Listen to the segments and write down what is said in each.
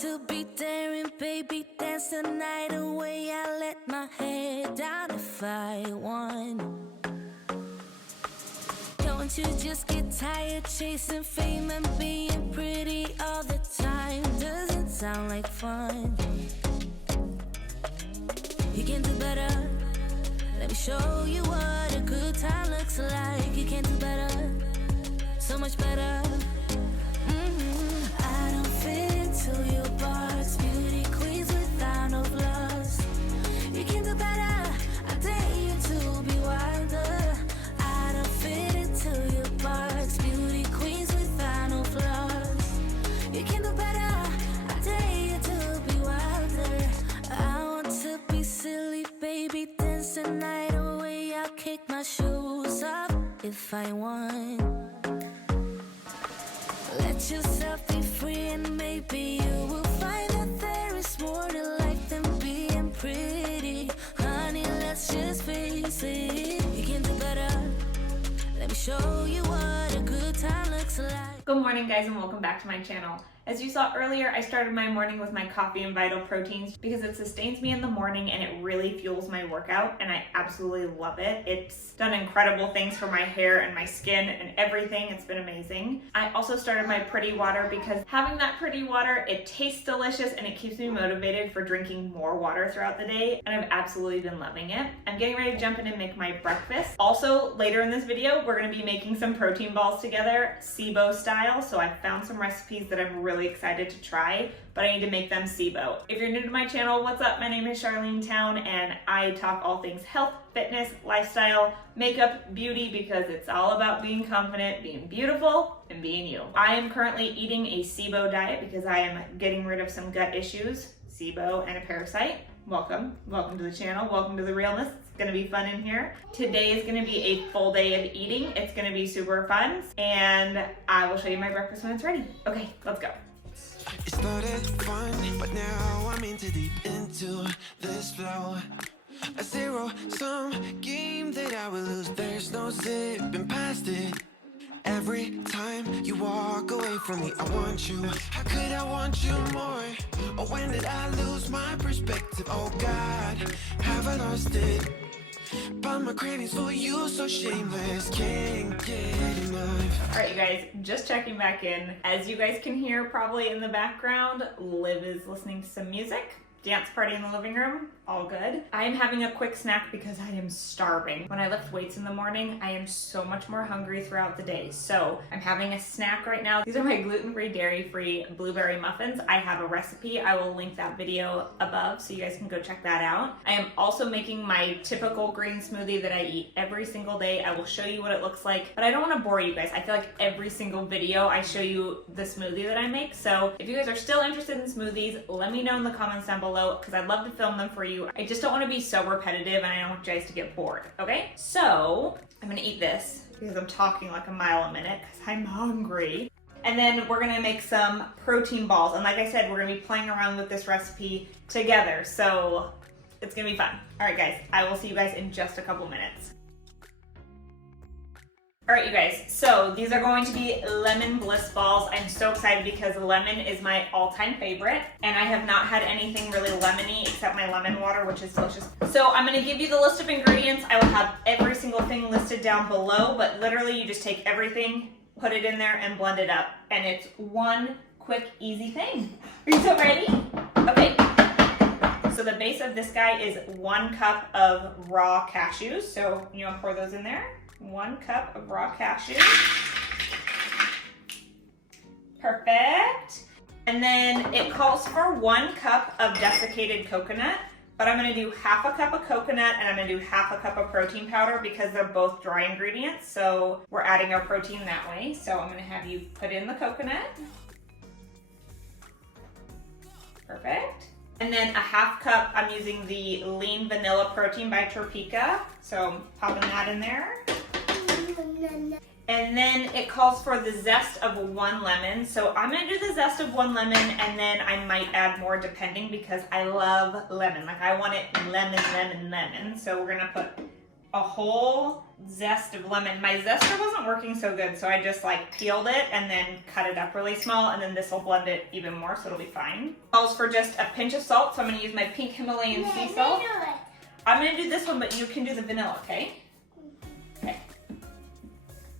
to be daring, baby, dance the night away. I let my head down if I won. Don't you just get tired chasing fame and being pretty all the time? Doesn't sound like fun. You can do better. Let me show you what a good time looks like. You can do better, so much better. I don't fit into your box, beauty queens without no flaws. You can do better, I dare you to be wilder. I don't fit into your box, beauty queens without no flaws. You can do better, I dare you to be wilder. I want to be silly, baby, dance the night away. I'll kick my shoes off if I want. Let yourself be free and maybe you will find that there is more to life than being pretty. Honey, let's just face it. You can do better. Let me show you what a good time looks like. Good morning, guys, and welcome back to my channel. As you saw earlier, I started my morning with my coffee and Vital Proteins because it sustains me in the morning and it really fuels my workout, and I absolutely love it. It's done incredible things for my hair and my skin and everything. It's been amazing. I also started my Pretty Water because having that Pretty Water, it tastes delicious and it keeps me motivated for drinking more water throughout the day, and I've absolutely been loving it. I'm getting ready to jump in and make my breakfast. Also, later in this video, we're going to be making some protein balls together, SIBO style, so I found some recipes that I'm really excited to try, but I need to make them SIBO. If you're new to my channel, what's up? My name is Charlene Town and I talk all things health, fitness, lifestyle, makeup, beauty, because it's all about being confident, being beautiful, and being you. I am currently eating a SIBO diet because I am getting rid of some gut issues, SIBO and a parasite. Welcome to the channel, welcome to the realness. It's gonna be fun in here. Today is gonna be a full day of eating. It's gonna be super fun, and I will show you my breakfast when it's ready. Okay, let's go. It started fun, but now I'm in too deep into this flow. A zero-sum game that I will lose. There's no zipping past it. Every time you walk away from me, I want you. How could I want you more? Or when did I lose my perspective? Oh God, have I lost it? But my cravings for you so shameless, can't get enough. All right, you guys, just checking back in. As you guys can hear probably in the background, Liv is listening to some music. Dance party in the living room, all good. I am having a quick snack because I am starving. When I lift weights in the morning, I am so much more hungry throughout the day. So I'm having a snack right now. These are my gluten-free, dairy-free blueberry muffins. I have a recipe. I will link that video above so you guys can go check that out. I am also making my typical green smoothie that I eat every single day. I will show you what it looks like, but I don't want to bore you guys. I feel like every single video I show you the smoothie that I make. So if you guys are still interested in smoothies, let me know in the comments down below because I'd love to film them for you. I just don't want to be so repetitive and I don't want you guys to get bored, okay? So I'm gonna eat this because I'm talking like a mile a minute because I'm hungry. And then we're gonna make some protein balls. And like I said, we're gonna be playing around with this recipe together. So it's gonna be fun. All right, guys, I will see you guys in just a couple minutes. All right, you guys, so these are going to be lemon bliss balls. I'm so excited because lemon is my all-time favorite, and I have not had anything really lemony except my lemon water, which is delicious. So I'm gonna give you the list of ingredients. I will have every single thing listed down below, but literally you just take everything, put it in there, and blend it up. And it's one quick, easy thing. Are you so ready? Okay. So the base of this guy is 1 cup of raw cashews. So you want to pour those in there? 1 cup of raw cashews. Perfect. And then it calls for 1 cup of desiccated coconut, but I'm gonna do half a cup of coconut and I'm gonna do half a cup of protein powder because they're both dry ingredients. So we're adding our protein that way. So I'm gonna have you put in the coconut. Perfect. And then a half cup, I'm using the lean vanilla protein by Topeka. So I'm popping that in there. And then it calls for the zest of 1 lemon. So I'm gonna do the zest of 1 lemon and then I might add more depending because I love lemon. Like I want it lemon, lemon, lemon. So we're gonna put a whole zest of lemon. My zester wasn't working so good, so I just like peeled it and then cut it up really small, and then this will blend it even more, so it'll be fine. Calls for just a pinch of salt, so I'm gonna use my pink Himalayan sea salt. I'm gonna do this one, but you can do the vanilla, okay? Okay.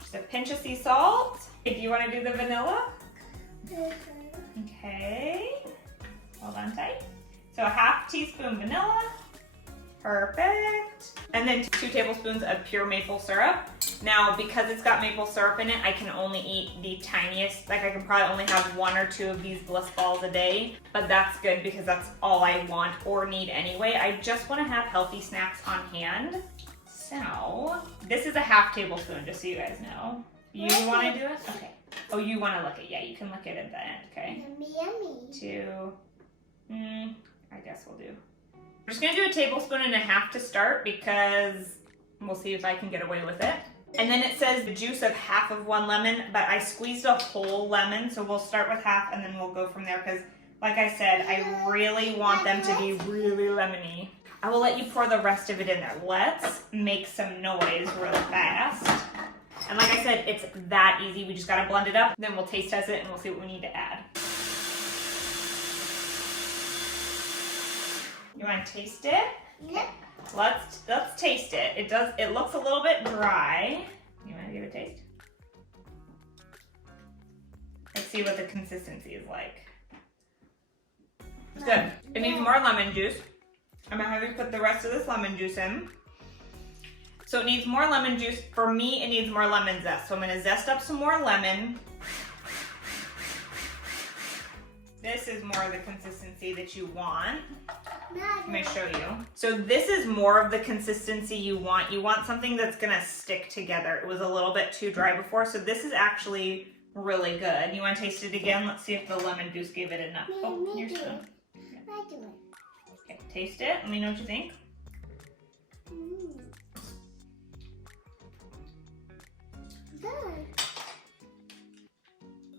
Just a pinch of sea salt. If you wanna do the vanilla. Okay. Hold on tight. So a half teaspoon vanilla. Perfect. And then 2 tablespoons of pure maple syrup. Now, because it's got maple syrup in it, I can only eat the tiniest, like I can probably only have 1 or 2 of these bliss balls a day, but that's good because that's all I want or need anyway. I just want to have healthy snacks on hand. So, this is a half tablespoon, just so you guys know. You want to do it? Okay. Oh, you want to lick it? Yeah, you can lick it at the end, okay? Yummy. 2. I guess we'll do. I'm just gonna do a tablespoon and a half to start because we'll see if I can get away with it. And then it says the juice of half of 1 lemon, but I squeezed a whole lemon, so we'll start with half and then we'll go from there because, like I said, I really want them to be really lemony. I will let you pour the rest of it in there. Let's make some noise really fast. And like I said, it's that easy. We just gotta blend it up, then we'll taste test it and we'll see what we need to add. You want to taste it? Yep. Let's taste it. It looks a little bit dry. You want to give it a taste? Let's see what the consistency is like. It's good. It needs more lemon juice. I'm gonna have you put the rest of this lemon juice in. So it needs more lemon juice. For me, it needs more lemon zest. So I'm gonna zest up some more lemon. This is more of the consistency that you want. Let me show you. So this is more of the consistency you want. You want something that's gonna stick together. It was a little bit too dry before, so this is actually really good. You want to taste it again? Let's see if the lemon juice gave it enough. Oh, your spoon. Okay, taste it. Let me know what you think. Good.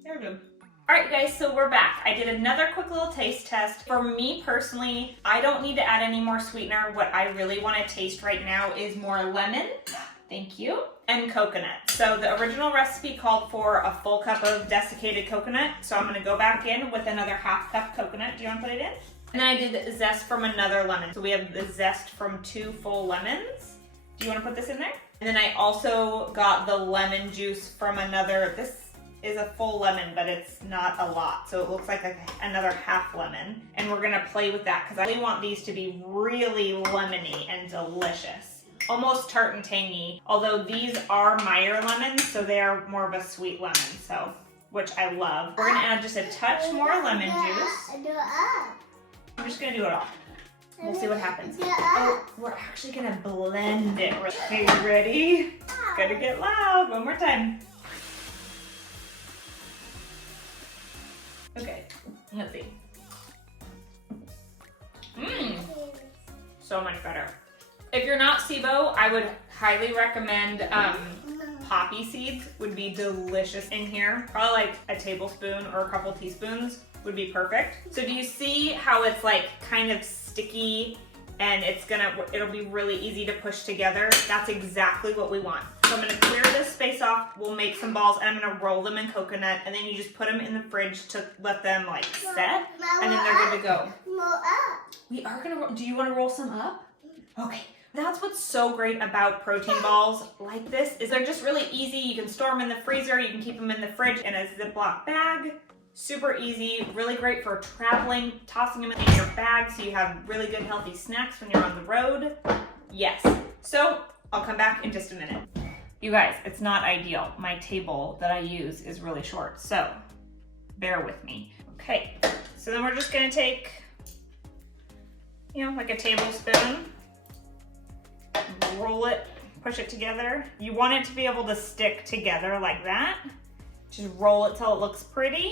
They're good. All right, guys, so we're back. I did another quick little taste test. For me personally, I don't need to add any more sweetener. What I really want to taste right now is more lemon. Thank you. And coconut. So the original recipe called for a full cup of desiccated coconut. So I'm gonna go back in with another half cup coconut. Do you wanna put it in? And then I did the zest from another lemon. So we have the zest from 2 full lemons. Do you wanna put this in there? And then I also got the lemon juice from another, this is a full lemon, but it's not a lot. So it looks like another half lemon. And we're gonna play with that because I really want these to be really lemony and delicious. Almost tart and tangy, although these are Meyer lemons, so they are more of a sweet lemon, so, which I love. We're gonna add just a touch more lemon juice. I'm just gonna do it all. We'll see what happens. Oh, we're actually gonna blend it. Okay, ready? It's gonna get loud. One more time. Okay, let's see. So much better. If you're not SIBO, I would highly recommend poppy seeds. Would be delicious in here. Probably like a tablespoon or a couple teaspoons would be perfect. So do you see how it's like kind of sticky and it'll be really easy to push together? That's exactly what we want. So I'm gonna clear this space off. We'll make some balls and I'm gonna roll them in coconut and then you just put them in the fridge to let them like set and then they're good to go. We are gonna, do you wanna roll some up? Okay. That's what's so great about protein balls like this is they're just really easy. You can store them in the freezer, you can keep them in the fridge in a Ziploc bag. Super easy, really great for traveling, tossing them in your bag so you have really good healthy snacks when you're on the road. Yes. So I'll come back in just a minute. You guys, it's not ideal. My table that I use is really short, so bear with me. Okay, so then we're just gonna take, like a tablespoon, roll it, push it together. You want it to be able to stick together like that. Just roll it till it looks pretty.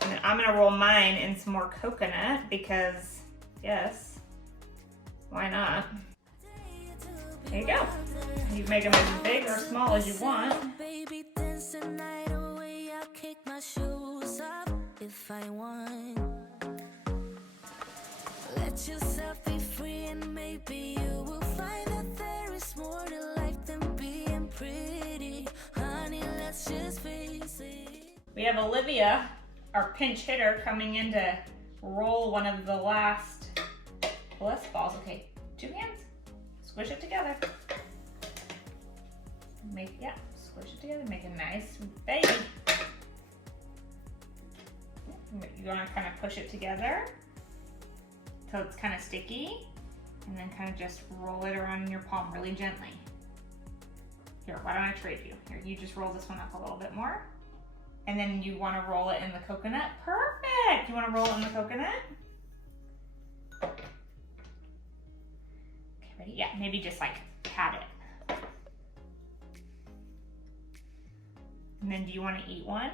And then I'm gonna roll mine in some more coconut because, yes, why not? There you go. You can make them as big or small as you want. Baby, dance the night away. I'll kick my shoes off if I want. Let yourself be free and maybe you will find that there is more. We have Olivia, our pinch hitter, coming in to roll one of the last bliss balls. Okay, 2 hands, squish it together. Squish it together, make a nice baby. You want to kind of push it together so it's kind of sticky, and then kind of just roll it around in your palm really gently. Here, why don't I trade you? Here, you just roll this one up a little bit more. And then you want to roll it in the coconut. Perfect! You want to roll it in the coconut? Okay, ready? Yeah, maybe just like pat it. And then do you want to eat one?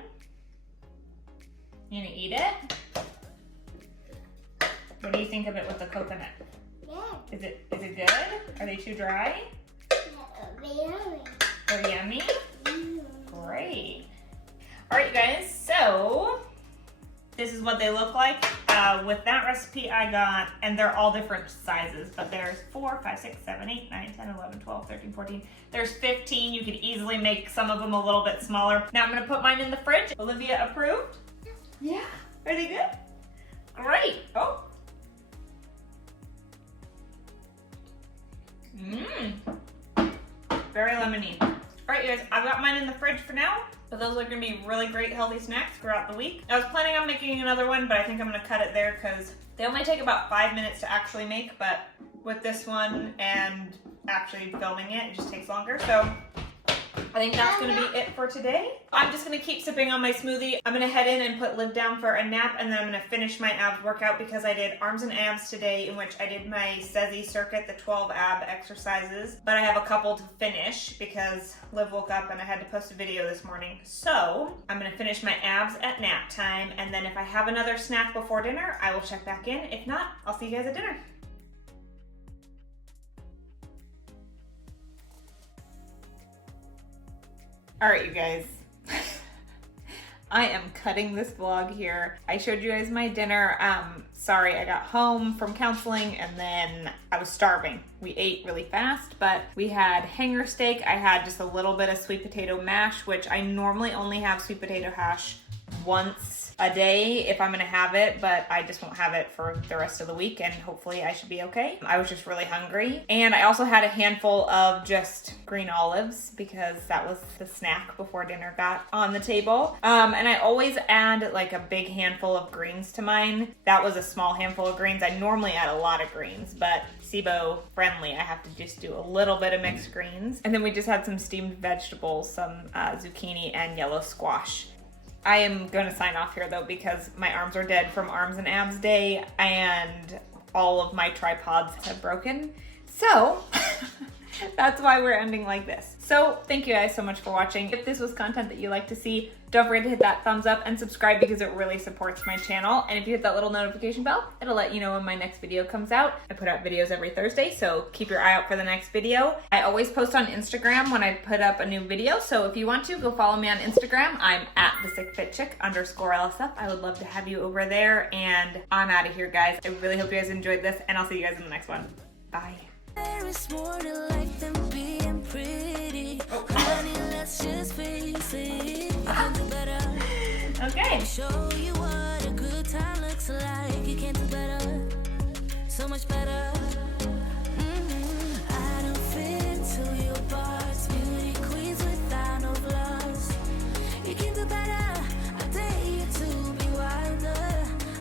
You gonna eat it? What do you think of it with the coconut? Yeah. Is it good? Are they too dry? They're yummy? Great. All right, you guys, so this is what they look like. With that recipe I got, and they're all different sizes, but there's 4, 5, 6, 7, 8, 9, 10, 11, 12, 13, 14. There's 15. You could easily make some of them a little bit smaller. Now I'm gonna put mine in the fridge. Olivia approved? Yeah. Are they good? Great. Oh. Very lemony. All right, you guys, I've got mine in the fridge for now, but those are gonna be really great healthy snacks throughout the week. I was planning on making another one, but I think I'm gonna cut it there because they only take about 5 minutes to actually make, but with this one and actually filming it, it just takes longer. So I think that's gonna be it for today. I'm just gonna keep sipping on my smoothie. I'm gonna head in and put Liv down for a nap, and then I'm gonna finish my abs workout because I did arms and abs today, in which I did my SESI circuit, the 12 ab exercises, but I have a couple to finish because Liv woke up and I had to post a video this morning. So I'm gonna finish my abs at nap time, and then if I have another snack before dinner, I will check back in. If not, I'll see you guys at dinner. All right, you guys. I am cutting this vlog here. I showed you guys my dinner. Sorry, I got home from counseling and then I was starving. We ate really fast, but we had hanger steak. I had just a little bit of sweet potato mash, which I normally only have sweet potato hash once a day if I'm gonna have it, but I just won't have it for the rest of the week, and hopefully I should be okay. I was just really hungry. And I also had a handful of just green olives because that was the snack before dinner got on the table. And I always add like a big handful of greens to mine. That was a small handful of greens. I normally add a lot of greens, but SIBO friendly, I have to just do a little bit of mixed greens. And then we just had some steamed vegetables, some zucchini and yellow squash. I am going to sign off here though because my arms are dead from Arms and Abs Day and all of my tripods have broken. So that's why we're ending like this. So thank you guys so much for watching. If this was content that you like to see, don't forget to hit that thumbs up and subscribe because it really supports my channel. And if you hit that little notification bell, it'll let you know when my next video comes out. I put out videos every Thursday, so keep your eye out for the next video. I always post on Instagram when I put up a new video, so if you want to, go follow me on Instagram. I'm at thesickfitchick_LSF. I would love to have you over there, and I'm out of here, guys. I really hope you guys enjoyed this, and I'll see you guys in the next one. Bye. There is more to life than being pretty. Honey, let's just face it. You can do better. Okay. Show you what a good time looks like. You can do better. So much better.